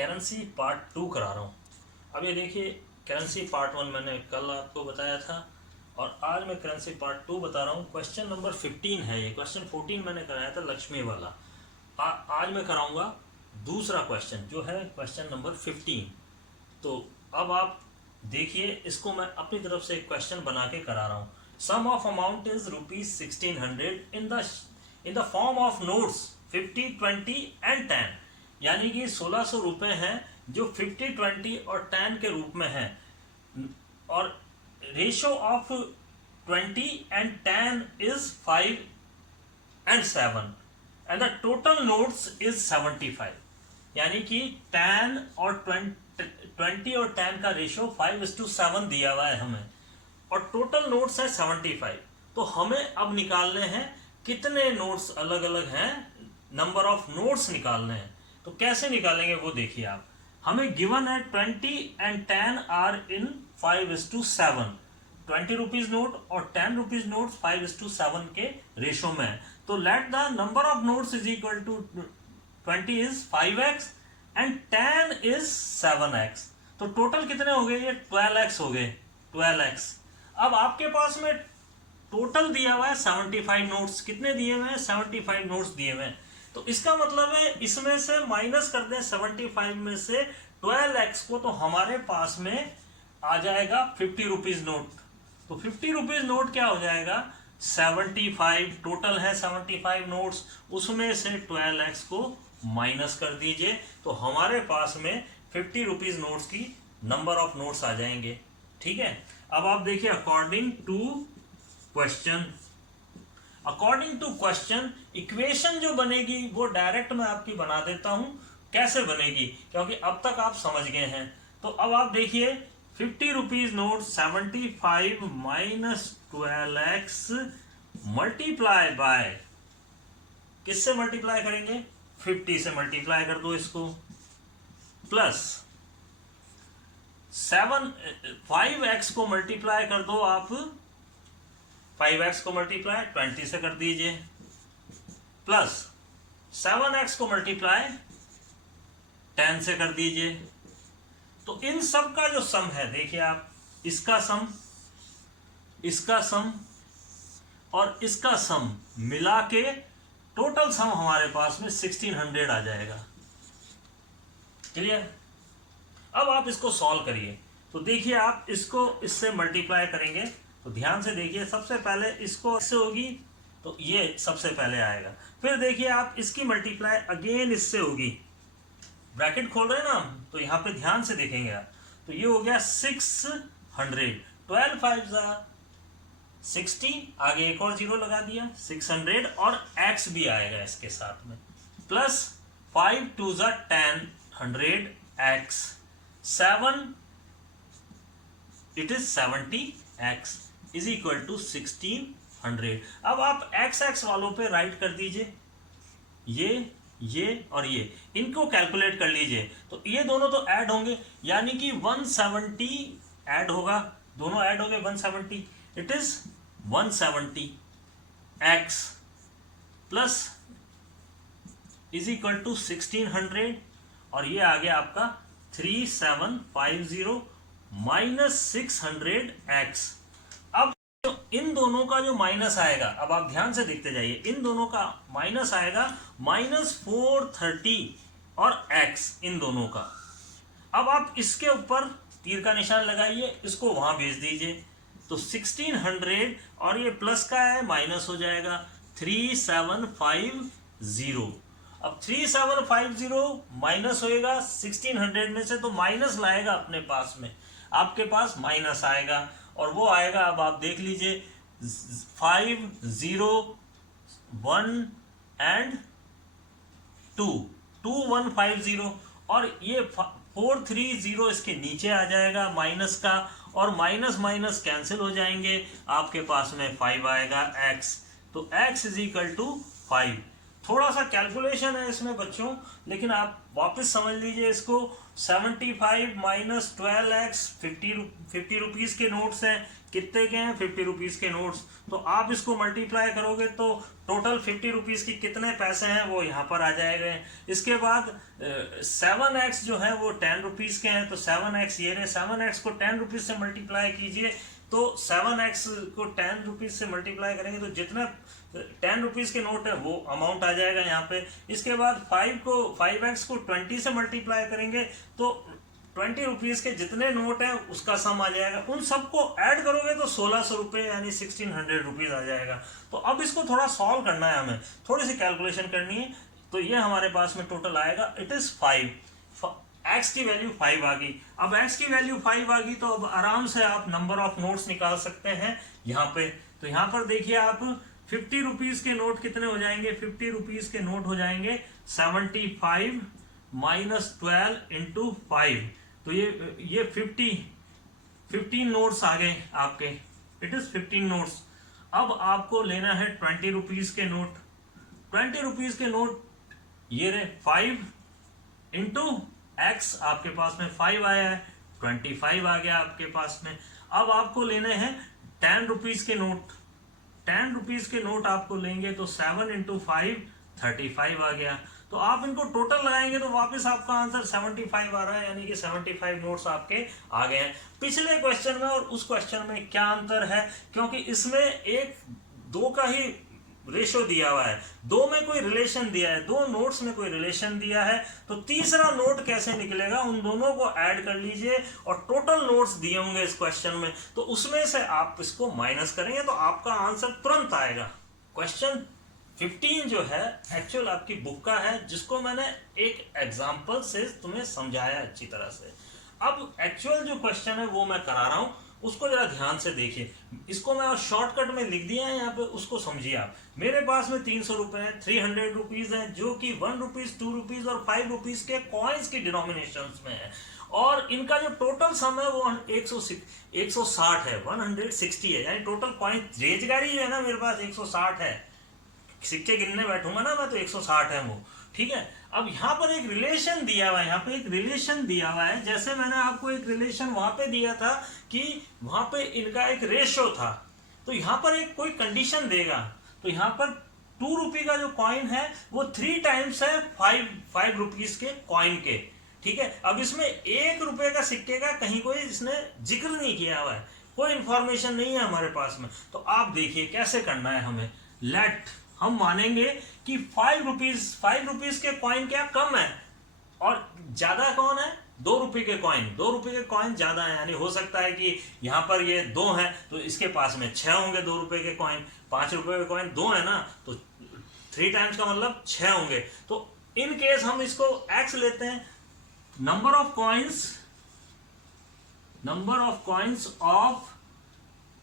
Currency part 2 करा रहा हूँ। अब ये देखिए, करेंसी पार्ट 1 मैंने कल आपको बताया था और आज मैं करेंसी पार्ट 2 बता रहा हूँ। क्वेश्चन नंबर 15 है ये। क्वेश्चन 14 मैंने कराया था लक्ष्मी वाला। आज मैं कराऊंगा दूसरा क्वेश्चन जो है क्वेश्चन नंबर 15। तो अब आप देखिए, इसको मैं अपनी तरफ से एक क्वेश्चन बना के करा रहा हूँ। Sum of amount is ₹1600 in the form of notes 50, 20 and 10। यानी कि 1600 रुपए हैं जो 50, 20 और 10 के रूप में है, और ratio of 20 and 10 is 5 and 7 and the total notes is 75। यानी कि 10 और 20 और 10 का रेशो 5:7 दिया हुआ है हमें, और टोटल नोट्स है 75। तो हमें अब निकालने हैं कितने नोट्स अलग अलग हैं, नंबर ऑफ नोट्स निकालने हैं। तो कैसे निकालेंगे वो देखिए आप। हमें गिवन है 20 and 10 are in 5:7। 20 rupees note और 10 रुपीज नोट 5:7 के रेशो में है। तो let the number of notes is equal to 20 is 5x and 10 is 7x। तो टोटल कितने हो गए? ये 12x हो गए, 12x। अब आपके पास में टोटल दिया हुआ है 75 नोट्स। कितने दिए हुए हैं? 75 नोट्स दिए हुए हैं। तो इसका मतलब है इसमें से माइनस कर दें 75 में से 12x को, तो हमारे पास में आ जाएगा 50 रुपीज नोट। तो 50 रुपीज नोट क्या हो जाएगा? 75। टोटल है 75 नोट्स, उसमें से 12x को माइनस कर दीजिए, तो हमारे पास में 50 रुपीज नोट्स की नंबर ऑफ नोट्स आ जाएंगे। ठीक है, अब आप देखिए, अकॉर्डिंग टू क्वेश्चन इक्वेशन जो बनेगी वो डायरेक्ट मैं आपकी बना देता हूं। कैसे बनेगी, क्योंकि अब तक आप समझ गए हैं। तो अब आप देखिए, 50 rupees note 75 minus 12x multiply by, किससे मल्टीप्लाई करेंगे? 50 से मल्टीप्लाई कर दो इसको, प्लस 5x को मल्टीप्लाई कर दो आप, 5x को मल्टीप्लाई 20 से कर दीजिए, प्लस 7x को मल्टीप्लाई 10 से कर दीजिए। तो इन सब का जो सम है, देखिए आप, इसका सम, इसका सम और इसका सम मिला के टोटल सम हमारे पास में 1600 आ जाएगा। क्लियर? अब आप इसको सॉल्व करिए। तो देखिए, आप इसको इससे मल्टीप्लाई करेंगे तो ध्यान से देखिए, सबसे पहले इसको इससे होगी तो ये सबसे पहले आएगा। फिर देखिए आप, इसकी मल्टीप्लाई अगेन इससे होगी। ब्रैकेट खोल रहे हैं ना हम, तो यहाँ पे ध्यान से देखेंगे आप। तो ये हो गया 600, 12 5 60, आगे एक और जीरो लगा दिया, 600, और x भी आएगा इसके साथ में, plus 5 2 10, 100x, 7 it is 70x is equal to 1600। अब आप x वालों पे राइट कर दीजिए, ये और ये, इनको कैलकुलेट कर लीजिए। तो ये दोनों तो ऐड होंगे, यानी कि 170 ऐड होगा, दोनों ऐड हो गए 170। It is 170x plus is equal to 1600, और ये आ गया आपका 3750 माइनस 600x। अब इन दोनों का जो माइनस आएगा, अब आप ध्यान से देखते जाइए, इन दोनों का माइनस आएगा -430 और x, इन दोनों का। अब आप इसके ऊपर तीर का निशान लगाइए, इसको वहां भेज दीजिए। तो 1600 और ये प्लस का है, माइनस हो जाएगा 3750। अब 3750 माइनस होएगा 1600 में से, तो माइनस लाएगा अपने पास में, आपके पास माइनस आएगा, और वो आएगा, अब आप देख लीजिए, 5 0 1 एंड 2 2150, और ये 430 इसके नीचे आ जाएगा माइनस का, और माइनस माइनस कैंसिल हो जाएंगे, आपके पास में 5 आएगा x। तो x इज इक्वल टू 5। थोड़ा सा कैलकुलेशन है इसमें बच्चों, लेकिन आप वापस समझ लीजिए इसको। 75 माइनस 12x, 50 रुपीज के नोट्स हैं, कितने के हैं 50 रुपीज़ के नोट्स। तो आप इसको मल्टीप्लाई करोगे तो टोटल 50 रुपीज़ की कितने पैसे हैं वो यहाँ पर आ जाएंगे। इसके बाद 7x जो है वो 10 रुपीज़ के हैं, तो 7x ये रहे, 7x को 10 रुपीज़ से मल्टीप्लाई कीजिए, तो 7x को 10 रुपीज़ से मल्टीप्लाई करेंगे तो जितना 10 रुपीज़ के नोट है वो अमाउंट आ जाएगा यहाँ पे। इसके बाद 5x को 20 से मल्टीप्लाई करेंगे तो 20 रुपीज़ के जितने नोट हैं उसका सम आ जाएगा। उन सबको ऐड करोगे तो 1600 रुपये यानी 1600 रुपीज़ आ जाएगा। तो अब इसको थोड़ा सॉल्व करना है, हमें थोड़ी सी कैलकुलेशन करनी है। तो ये हमारे पास में टोटल आएगा, इट इज़ 5, x की वैल्यू 5 आ गई। अब x की वैल्यू 5 आ गई तो अब आराम से आप नंबर ऑफ नोट्स निकाल सकते हैं यहाँ पे। तो यहाँ पर देखिए आप 50 रुपीज़ के नोट कितने हो जाएंगे, 50 रुपीज़ के नोट हो जाएंगे 75 माइनस 12 इंटू 5, तो ये 15 नोट्स आ गए आपके, इट इज 15 नोट्स। अब आपको लेना है 20 रुपीज़ के नोट। 20 रुपीज़ के नोट ये रहे 5 इंटू एक्स, आपके पास में 5 आया है, 25 आ गया आपके पास में। अब आपको लेने हैं 10 रुपीज़ के नोट। 10 रुपीज़ के नोट आपको लेंगे तो 7 इंटू 5 35 आ गया। तो आप इनको टोटल लगाएंगे तो वापस आपका आंसर 75 आ रहा है, यानी कि 75 नोट्स आपके आ गए हैं। पिछले क्वेश्चन में और उस क्वेश्चन में क्या अंतर है, क्योंकि इसमें 1-2 का ही रेशो दिया हुआ है, 2 में कोई रिलेशन दिया है, 2 नोट्स में कोई रिलेशन दिया है, तो तीसरा नोट कैसे निकलेगा, उन दोनों को ऐड कर लीजिए और टोटल नोट्स दिए होंगे इस क्वेश्चन में, तो उसमें से आप इसको माइनस करेंगे तो आपका आंसर तुरंत आएगा। क्वेश्चन 15 जो है एक्चुअल आपकी बुक का है, जिसको मैंने एक एग्जाम्पल से तुम्हें समझाया अच्छी तरह से। अब एक्चुअल जो क्वेश्चन है वो मैं करा रहा हूँ, उसको जरा ध्यान से देखिए। इसको मैं शॉर्टकट में लिख दिया है यहाँ पे, उसको समझिए आप। मेरे पास में 300 रुपये हैं, 300 रुपीज़ हैं, जो कि 1 रुपीज़ 2 रुपीज़ और 5 रुपीज़ के कॉइन्स की डिनोमिनेशन में है, और इनका जो टोटल सम है वो 160 है, 160 है, यानी टोटल कॉइन रेजगारी जो है ना मेरे पास 160 है। सिक्के गिनने बैठूंगा ना मैं तो 160 है वो, ठीक है। अब यहाँ पर एक रिलेशन दिया हुआ है, यहाँ पे एक रिलेशन दिया हुआ है, जैसे मैंने आपको एक रिलेशन वहां पे दिया था कि वहां पे इनका एक रेशियो था, तो यहाँ पर एक कोई कंडीशन देगा। तो यहाँ पर 2 रुपये का जो कॉइन है वो 3 टाइम्स है 5 रुपीज के कॉइन के, ठीक है। अब इसमें 1 रुपये का सिक्के का कहीं कोई इसने जिक्र नहीं किया हुआ है, कोई इंफॉर्मेशन नहीं है हमारे पास में। तो आप देखिए कैसे करना है हमें। लेट हम मानेंगे कि 5 रुपीज के कॉइन क्या कम है और ज्यादा कौन है, 2 रुपये के कॉइन। 2 रुपये के कॉइन ज्यादा है, यानी हो सकता है कि यहाँ पर ये 2 है तो इसके पास में 6 होंगे 2 रुपये के कॉइन। 5 रुपये के कॉइन 2 है ना, तो 3 टाइम्स का मतलब 6 होंगे। तो इन केस हम इसको x लेते हैं, number of coins of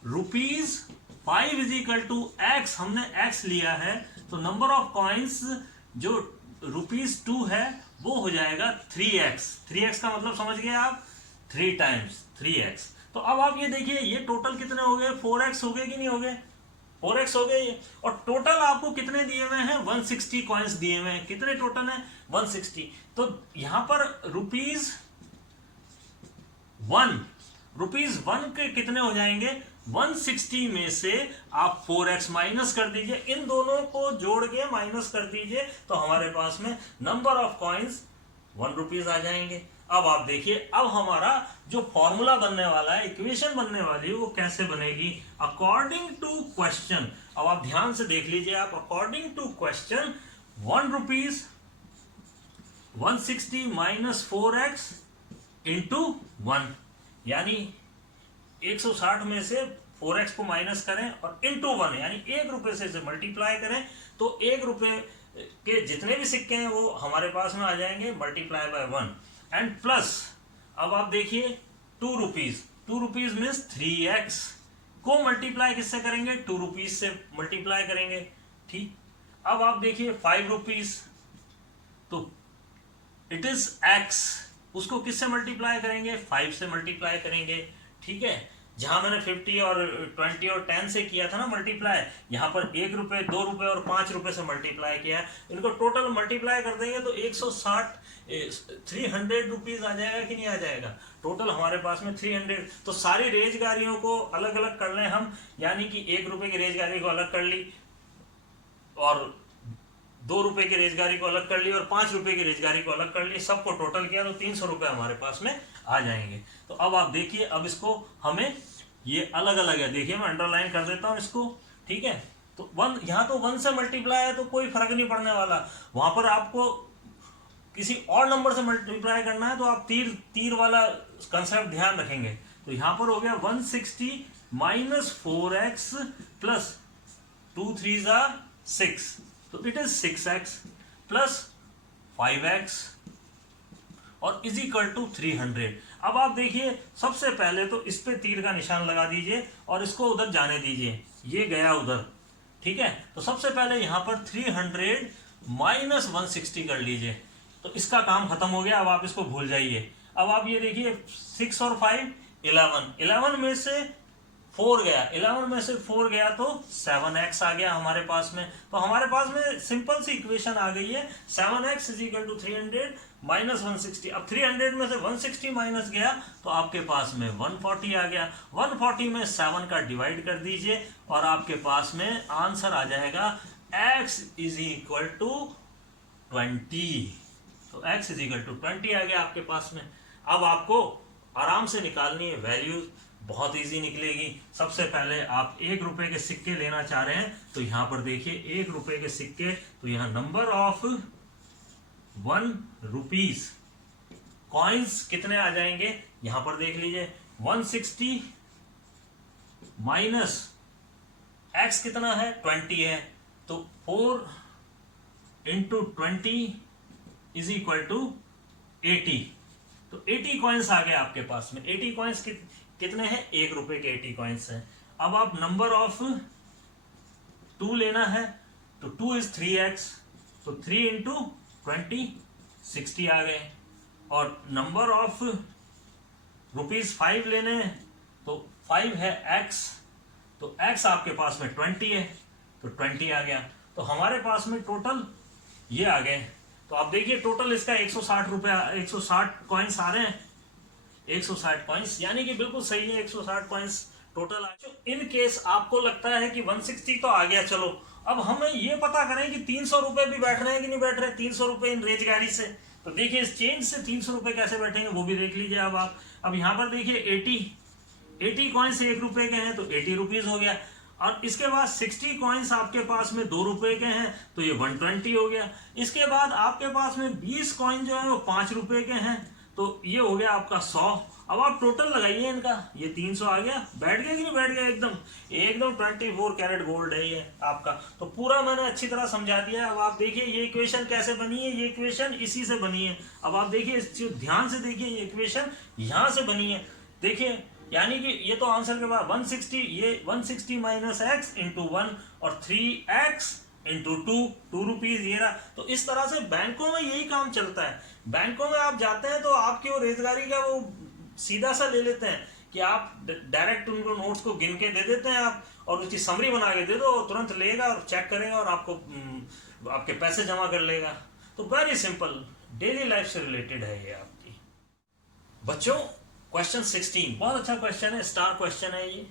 rupees 5 is equal to x, हमने x लिया है, तो नंबर ऑफ कॉइन्स जो रुपीज 2 है वो हो जाएगा 3x। 3x का मतलब समझ गए आप, 3 टाइम्स 3x। तो अब आप ये देखिए ये टोटल कितने हो गए, 4x हो गए कि नहीं हो गए, 4x हो गए ये। और टोटल आपको कितने दिए हुए हैं, 160 कॉइन्स दिए हुए हैं। कितने टोटल है, 160। तो यहां पर रुपीज 1 के कितने हो जाएंगे, 160 में से आप 4x माइनस कर दीजिए, इन दोनों को जोड़ के माइनस कर दीजिए, तो हमारे पास में नंबर ऑफ कॉइन्स 1 रुपीज आ जाएंगे। अब आप देखिए, अब हमारा जो फॉर्मूला बनने वाला है, इक्वेशन बनने वाली है, वो कैसे बनेगी, अकॉर्डिंग टू क्वेश्चन। अब आप ध्यान से देख लीजिए आप, according to question 1 rupees 160 minus 4x into 1, यानी 160 में से 4x को माइनस करें और इंटू 1 यानी 1 रुपये से इसे मल्टीप्लाई करें, तो 1 रुपये के जितने भी सिक्के हैं वो हमारे पास में आ जाएंगे मल्टीप्लाई बाय 1 एंड प्लस। अब आप देखिए 2 रुपीज मीन्स 3x को मल्टीप्लाई किससे करेंगे, 2 रुपीज से मल्टीप्लाई करेंगे, ठीक। अब आप देखिए 5 रुपीज, तो इट इज x, उसको किससे मल्टीप्लाई करेंगे, 5 से मल्टीप्लाई करेंगे, ठीक है। जहां मैंने 50 और 20 और 10 से किया था ना मल्टीप्लाई, यहाँ पर 1 रुपये, 2 रुपये और 5 रुपये से मल्टीप्लाई किया है। इनको टोटल मल्टीप्लाई कर देंगे तो 160 300 रुपीज आ जाएगा कि नहीं आ जाएगा? टोटल हमारे पास में 300। तो सारी रेजगारियों को अलग अलग कर लें हम, यानी कि 1 रुपये की रेजगारी को अलग कर ली और 2 रुपये की रेजगारी को अलग कर ली और 5 रुपये की रेजगारी को अलग कर ली, सबको टोटल किया तो 300 रुपये हमारे पास में आ जाएंगे। तो अब आप देखिए, अब इसको हमें ये अलग अलग है, देखिए मैं अंडरलाइन कर देता हूँ इसको, ठीक है। तो 1 यहाँ तो 1 से मल्टीप्लाई है तो कोई फर्क नहीं पड़ने वाला, वहां पर आपको किसी और नंबर से मल्टीप्लाई करना है तो आप तीर वाला कंसेप्ट ध्यान रखेंगे। तो यहाँ पर हो गया 160 माइनस 4x प्लस 2 3 6, तो it is 6x plus 5x और इज इक्वल टू 300। अब आप देखिए, सबसे पहले तो इस पे तीर का निशान लगा दीजिए और इसको उधर जाने दीजिए, ये गया उधर, ठीक है। तो सबसे पहले यहाँ पर 300 माइनस 160 कर लीजिए, तो इसका काम खत्म हो गया। अब आप इसको भूल जाइए। अब आप ये देखिए 6 और 5 11 में से 4 गया, 11 में से 4 गया तो 7x आ गया हमारे पास में। तो हमारे पास में सिंपल सी इक्वेशन आ गई है, 7x is equal to 300 minus 160। अब 300 में से 160 माइनस गया तो आपके पास में 140 आ गया। 140 में 7 का डिवाइड कर दीजिए और आपके पास में आंसर आ जाएगा x इज इक्वल टू 20। तो x इज इक्वल टू 20 आ गया आपके पास में। अब आपको आराम से निकालनी है वैल्यू, बहुत इजी निकलेगी। सबसे पहले आप 1 रुपए के सिक्के लेना चाह रहे हैं तो यहां पर देखिए 1 रुपए के सिक्के, तो यहां नंबर ऑफ 1 रुपीज कॉइन्स कितने आ जाएंगे, यहां पर देख लीजिए 160 माइनस x कितना है 20 है, तो 4 इंटू 20 इज इक्वल टू 80। तो 80 कॉइन्स आ गए आपके पास में। 80 कॉइन्स कितने हैं, 1 रुपए के 80 कॉइन्स हैं। अब आप नंबर ऑफ 2 लेना है तो 2 इज 3x, तो 3 इंटू 20 60 आ गए। और नंबर ऑफ रुपीज 5 लेने हैं तो 5 है x, तो x आपके पास में 20 है तो 20 आ गया। तो हमारे पास में टोटल ये आ गए। तो आप देखिए टोटल इसका 160 रुपए 160 कॉइन्स आ रहे हैं, 160 कॉइन्स, यानी कि बिल्कुल सही है, 160 कॉइन्स टोटल आ। इन केस आपको लगता है कि 160 तो आ गया, चलो अब हमें ये पता करें कि 300 रुपए भी बैठ रहे हैं कि नहीं बैठ रहे। 300 रुपए इन रेजगारी से, तो देखिए इस चेंज से 300 रुपए कैसे बैठेंगे वो भी देख लीजिए। अब आप अब यहाँ पर देखिए 80 कॉइन्स 1 रुपए के हैं तो 80 रुपीज हो गया। और इसके बाद 60 कॉइन्स आपके पास में 2 रुपए के हैं तो ये 120 हो गया। इसके बाद आपके पास में 20 कॉइन जो है वो 5 रुपए के हैं तो ये हो गया आपका 100। अब आप टोटल लगाइए इनका, ये 300 आ गया, बैठ गया कि नहीं बैठ गया, एकदम 24 कैरेट गोल्ड है ये आपका। तो पूरा मैंने अच्छी तरह समझा दिया है। अब आप देखिए ये इक्वेशन कैसे बनी है, ये इक्वेशन इसी से बनी है। अब आप देखिए ध्यान से देखिए, ये इक्वेशन यहाँ से बनी है, देखिए, यानी कि ये तो आंसर के बाद 160, ये 160 माइनस एक्स इंटू 1 और 3x इंटू 2 रुपीज ये रहा। तो इस तरह से बैंकों में यही काम चलता है। बैंकों में आप जाते हैं तो आपकी वो रेजगारी का वो सीधा सा ले लेते हैं कि आप डायरेक्ट उनको नोट्स को गिन के दे देते हैं आप, और उसकी समरी बना के दे दो, तुरंत लेगा और चेक करेगा और आपको आपके पैसे जमा कर लेगा। तो वेरी सिंपल, डेली लाइफ से रिलेटेड है ये आपकी। बच्चों क्वेश्चन 16 बहुत अच्छा क्वेश्चन है, स्टार क्वेश्चन है ये।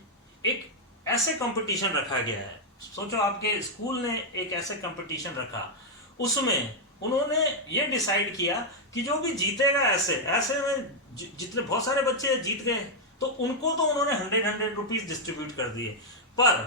एक ऐसे कंपटीशन रखा गया है, सोचो आपके स्कूल ने एक ऐसे कंपटीशन रखा, उसमें उन्होंने ये डिसाइड किया कि जो भी जीतेगा ऐसे में जितने बहुत सारे बच्चे जीत गए तो उनको तो उन्होंने 100 रुपीज डिस्ट्रीब्यूट कर दिए। पर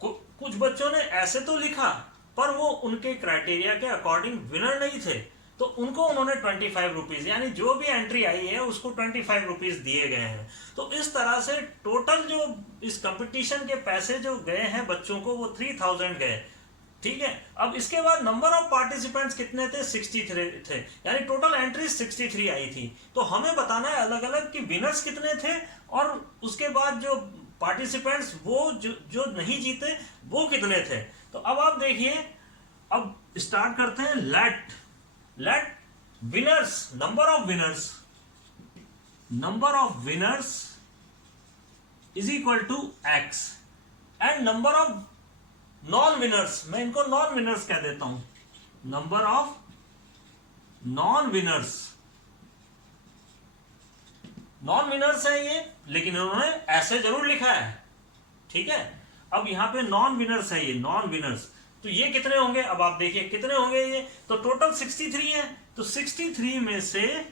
कुछ बच्चों ने ऐसे तो लिखा पर वो उनके क्राइटेरिया के अकॉर्डिंग विनर नहीं थे, तो उनको उन्होंने 25 रुपीज, यानी जो भी एंट्री आई है उसको 25 रुपीज दिए गए हैं। तो इस तरह से टोटल जो इस कंपटीशन के पैसे जो गए हैं बच्चों को वो 3000 गए, ठीक है। अब इसके बाद नंबर ऑफ पार्टिसिपेंट्स कितने थे, 63 थे, यानी टोटल एंट्री 63 आई थी। तो हमें बताना है अलग अलग कि विनर्स कितने थे और उसके बाद जो पार्टिसिपेंट्स वो जो नहीं जीते वो कितने थे। तो अब आप देखिए, अब स्टार्ट करते हैं। Let winners, number of winners is equal to X and number of non winners, मैं इनको नॉन विनर्स कह देता हूं, number of non winners, non winners है ये, लेकिन इन्होंने ऐसे जरूर लिखा है, ठीक है। अब यहां पे नॉन विनर्स है ये, नॉन विनर्स, तो ये कितने होंगे, अब आप देखिए कितने होंगे ये, तो टोटल 63 है, तो 63 में से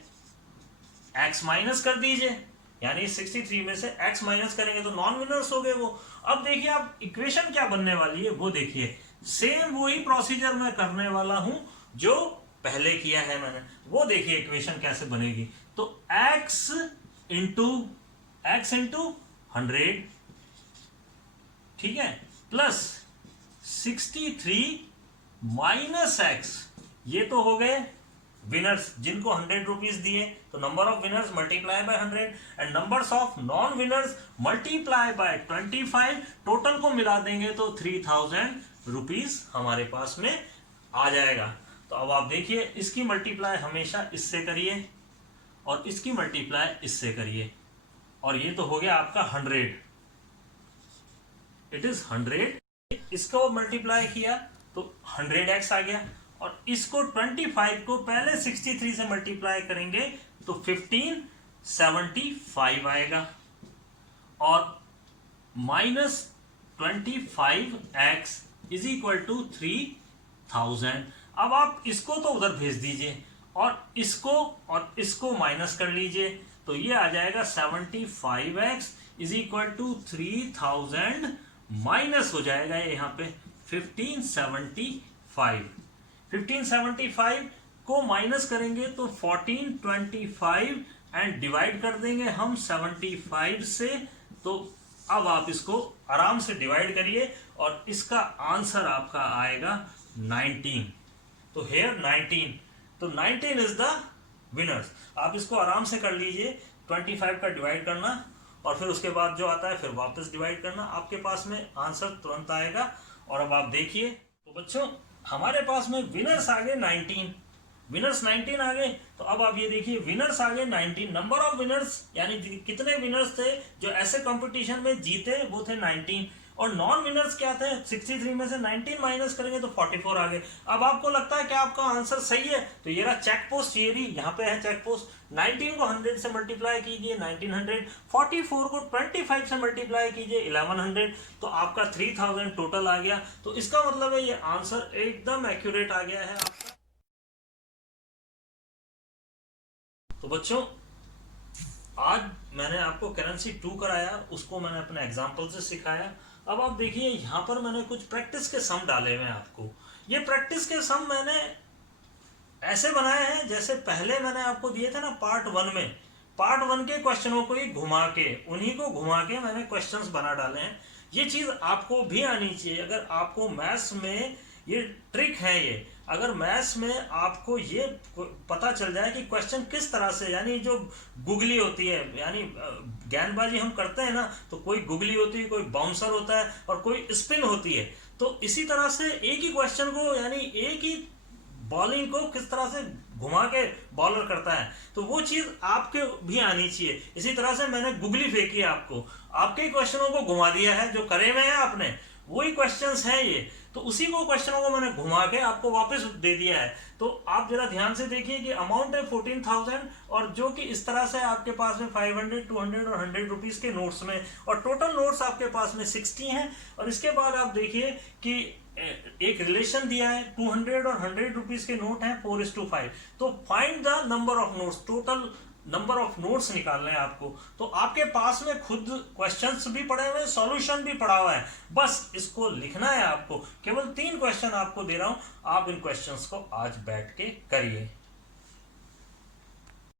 x माइनस कर दीजिए, यानी 63 में से x माइनस करेंगे तो नॉन विनर्स हो गए वो। अब देखिए आप इक्वेशन क्या बनने वाली है वो देखिए, सेम वही प्रोसीजर मैं करने वाला हूं जो पहले किया है मैंने, वो देखिए इक्वेशन कैसे बनेगी। तो x इंटू 100, ठीक है, प्लस 63 माइनस x, ये तो हो गए विनर्स जिनको 100 रुपीज दिए, तो number of winners multiply by 100 and numbers of non winners multiply by 25, total को मिला देंगे तो 3000 रुपीज हमारे पास में आ जाएगा। तो अब आप देखिए इसकी मल्टीप्लाई हमेशा इससे करिए और इसकी मल्टीप्लाई इससे करिए, और ये तो हो गया आपका 100, इट इज 100, इसको मल्टीप्लाई किया तो 100x आ गया, और इसको 25 को पहले 63 से मल्टीप्लाई करेंगे तो 1575 आएगा, और minus 25x is equal to 3000। अब आप इसको तो उधर भेज दीजिए और इसको माइनस कर लीजिए, तो ये आ जाएगा 75x is equal to 3000 minus हो जाएगा यहाँ पे 1575 को माइनस करेंगे तो 1425 एंड डिवाइड कर देंगे हम 75 से। तो अब आप इसको आराम से डिवाइड करिए और इसका आंसर आपका आएगा 19। तो हेयर 19, तो 19 इज द विनर्स। आप इसको आराम से कर लीजिए, 25 का डिवाइड करना और फिर उसके बाद जो आता है फिर वापस डिवाइड करना, आपके पास में आंसर तुरंत आएगा। और अब आप देखिए, तो बच्चों हमारे पास में विनर्स आ गए 19, विनर्स 19 आ गए। तो अब आप ये देखिए विनर्स आ गए 19, नंबर ऑफ विनर्स यानी कितने विनर्स थे जो ऐसे कंपटीशन में जीते वो थे 19, और नॉन विनर्स क्या थे 63 में से 19 माइनस करेंगे तो 44 आ गए। अब आपको लगता है कि आपका आंसर सही है, तो ये रहा चेक पोस्ट, ये भी यहाँ पे है चेक पोस्ट। 19 को 100 से मल्टीप्लाई कीजिए 1900, 44 को 25 से मल्टीप्लाई कीजिए 1100, तो आपका 3000 टोटल आ गया। तो इसका मतलब है ये आंसर एकदम एक्यूरेट आ गया है आपका। तो बच्चों आज मैंने आपको करेंसी 2 कराया, उसको मैंने अपने एग्जाम्पल से सिखाया। अब आप देखिए यहाँ पर मैंने कुछ प्रैक्टिस के सम डाले हुए हैं आपको। ये प्रैक्टिस के सम मैंने ऐसे बनाए हैं जैसे पहले मैंने आपको दिए थे ना पार्ट 1 में, पार्ट 1 के क्वेश्चनों को ही घुमा के, उन्हीं को घुमा के मैंने क्वेश्चंस बना डाले हैं। ये चीज आपको भी आनी चाहिए। अगर आपको मैथ्स में ये ट्रिक है, ये अगर मैथ्स में आपको ये पता चल जाए कि क्वेश्चन किस तरह से, यानी जो गुगली होती है, यानी गेंदबाजी हम करते हैं ना, तो कोई गुगली होती है, कोई बाउंसर होता है और कोई स्पिन होती है। तो इसी तरह से एक ही क्वेश्चन को, यानी एक ही बॉलिंग को किस तरह से घुमा के बॉलर करता है, तो वो चीज आपके भी आनी चाहिए। इसी तरह से मैंने गुगली फेंकी है आपको, आपके क्वेश्चनों को घुमा दिया है, जो करे हुए हैं आपने वही क्वेश्चंस हैं ये, तो उसी को क्वेश्चनों को मैंने घुमा के आपको वापस दे दिया है। तो आप जरा ध्यान से देखिए कि अमाउंट है 14,000, और जो कि इस तरह से आपके पास में 500, 200 और 100 रुपीज के नोट्स में, और टोटल नोट्स आपके पास में 60 हैं। और इसके बाद आप देखिए कि एक रिलेशन दिया है, 200 और 100 रुपीज के नोट हैं 4:5। तो find the number of notes, total number of notes निकालने हैं आपको। तो आपके पास में खुद क्वेश्चंस भी पड़े हुए हैं, सॉल्यूशन भी पड़ा हुआ है, बस इसको लिखना है आपको। केवल 3 क्वेश्चन आपको दे रहा हूं, आप इन क्वेश्चंस को आज बैठ के करिए।